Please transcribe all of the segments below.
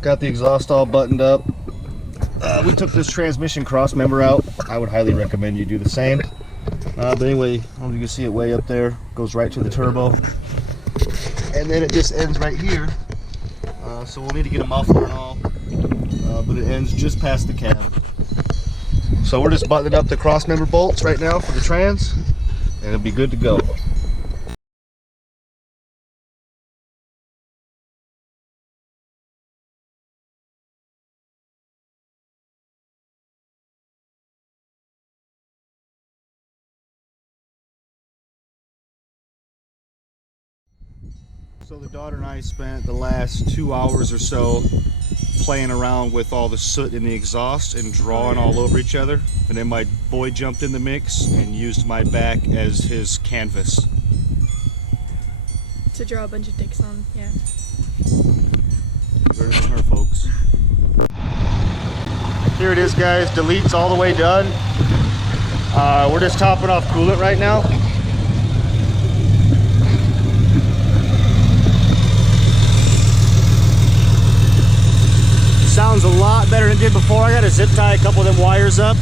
Got the exhaust all buttoned up. We took this transmission cross member out. I would highly recommend you do the same. But anyway, I don't know if you can see it way up there. Goes right to the turbo. And then it just ends right here. So we'll need to get a muffler and all. But it ends just past the cab. So we're just buttoning up the cross member bolts right now for the trans. And it'll be good to go. So the daughter and I spent the last 2 hours or so playing around with all the soot in the exhaust and drawing all over each other. And then my boy jumped in the mix and used my back as his canvas. To draw a bunch of dicks on, yeah. Heard it from her, folks. Here it is, guys. Delete's all the way done. We're just topping off coolant right now. Sounds a lot better than it did before. I got to zip tie a couple of them wires up.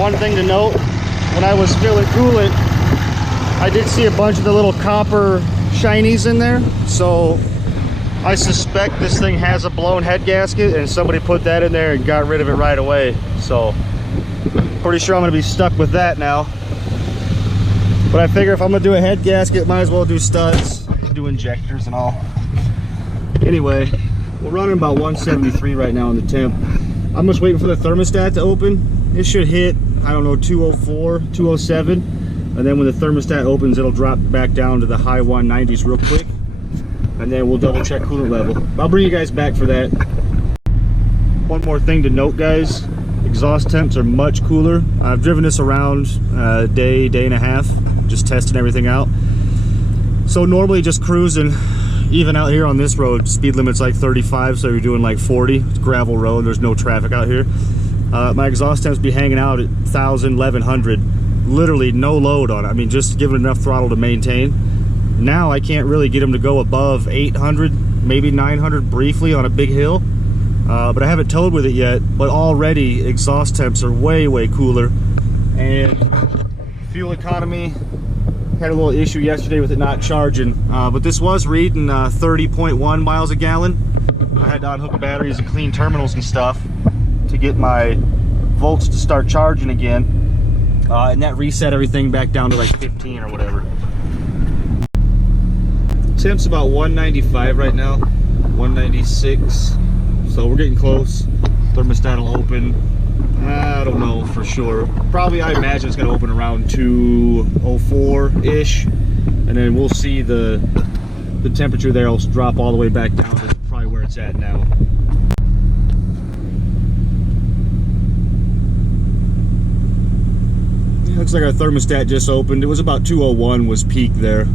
One thing to note, when I was filling coolant, I did see a bunch of the little copper shinies in there. So I suspect this thing has a blown head gasket and somebody put that in there and got rid of it right away. So pretty sure I'm going to be stuck with that now. But I figure if I'm going to do a head gasket, might as well do studs, do injectors and all. Anyway, we're running about 173 right now on the temp. I'm just waiting for the thermostat to open. It should hit, I don't know, 204, 207. And then when the thermostat opens, it'll drop back down to the high 190s real quick. And then we'll double check coolant level. I'll bring you guys back for that. One more thing to note, guys. Exhaust temps are much cooler. I've driven this around a day and a half, just testing everything out. So normally just cruising, even out here on this road, speed limit's like 35, so you're doing like 40. It's gravel road, there's no traffic out here. My exhaust temps be hanging out at 1,000, 1,100, literally no load on it. I mean, just giving enough throttle to maintain. Now I can't really get them to go above 800, maybe 900 briefly on a big hill. But I haven't towed with it yet, but already exhaust temps are way cooler. And fuel economy, had a little issue yesterday with it not charging, but this was reading 30.1 miles a gallon. I had to unhook batteries and clean terminals and stuff to get my volts to start charging again, and that reset everything back down to like 15 or whatever. Temp's about 195 right now, 196, so we're getting close. Thermostat will open, I don't know for sure. Probably, I imagine it's going to open around 204-ish, and then we'll see the temperature there will drop all the way back down to probably where it's at now. Yeah, looks like our thermostat just opened. It was about 201 was peak there.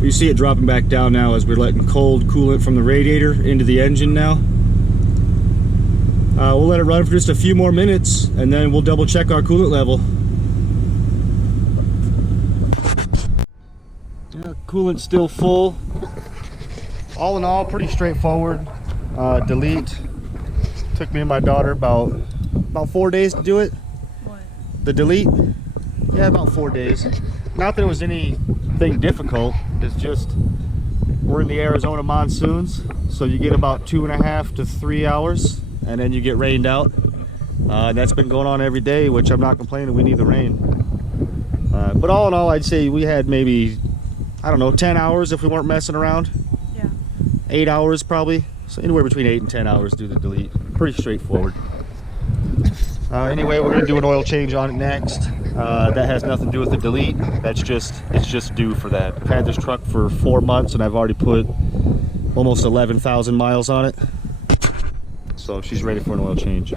You see it dropping back down now as we're letting cold coolant from the radiator into the engine now. We'll let it run for just a few more minutes, and then we'll double check our coolant level. Yeah, coolant's still full. All in all, pretty straightforward. Delete. Took me and my daughter about 4 days to do it. What? The delete? Yeah, about 4 days. Not that it was anything difficult. It's just we're in the Arizona monsoons, so you get about 2.5 to 3 hours. And then you get rained out. That's been going on every day, which I'm not complaining. We need the rain. But all in all, I'd say we had maybe, I don't know, 10 hours if we weren't messing around. Yeah. 8 hours probably. So anywhere between 8 and 10 hours to do the delete. Pretty straightforward. Anyway, we're going to do an oil change on it next. That has nothing to do with the delete. It's just due for that. I've had this truck for 4 months and I've already put almost 11,000 miles on it. So she's ready for an oil change.